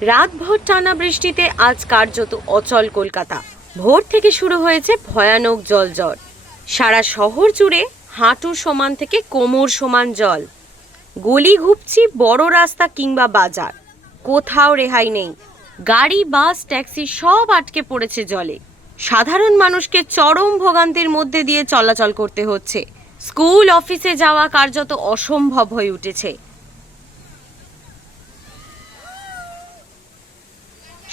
রাতভর টানা বৃষ্টিতে আজ কার্যত অচল কলকাতা। ভোর থেকে শুরু হয়েছে ভয়ানক জল জলজট সারা শহর জুড়ে হাঁটু সমান থেকে কোমর সমান জল। গলি ঘুপছি বড় রাস্তা কিংবা বাজার। কোথাও রেহাই নেই। গাড়ি, বাস, ট্যাক্সি সব আটকে পড়েছে জলে। সাধারণ মানুষকে চরম ভোগান্তির মধ্যে দিয়ে চলাচল করতে হচ্ছে। স্কুল, অফিসে যাওয়া কার্যত অসম্ভব হয়ে উঠেছে।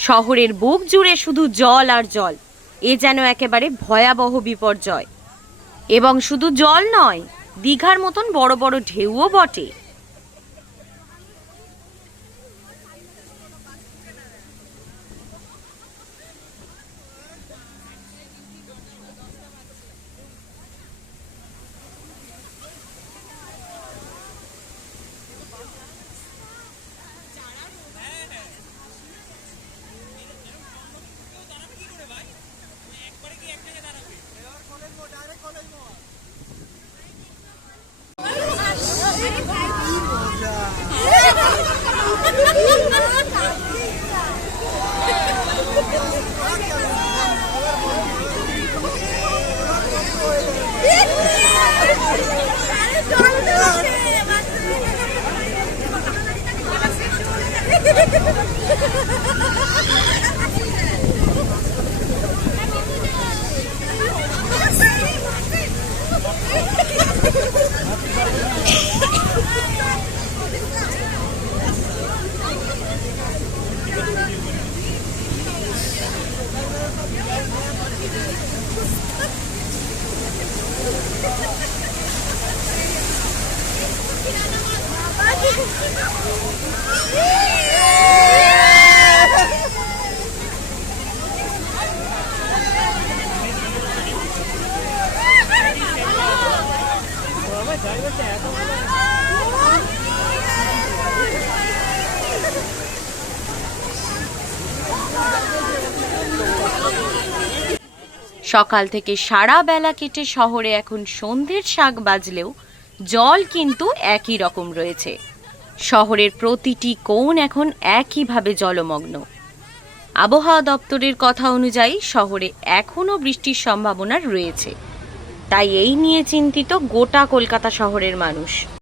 শহরের বুক জুড়ে শুধু জল আর জল। এ যেন একেবারে ভয়াবহ বিপর্যয়। এবং শুধু জল নয়, দীঘার মতন বড় বড় ঢেউও বটে। Vai embora. Kinanaman! সকাল থেকে সারা বেলা কেটে শহরে এখন সন্ধ্যের শাক বাজলেও জল কিন্তু একই রকম রয়েছে। শহরের প্রতিটি কোণ এখন একইভাবে জলমগ্ন। আবহাওয়া দপ্তরের কথা অনুযায়ী শহরে এখনও বৃষ্টির সম্ভাবনা রয়েছে। তাই এই নিয়ে চিন্তিত গোটা কলকাতা শহরের মানুষ।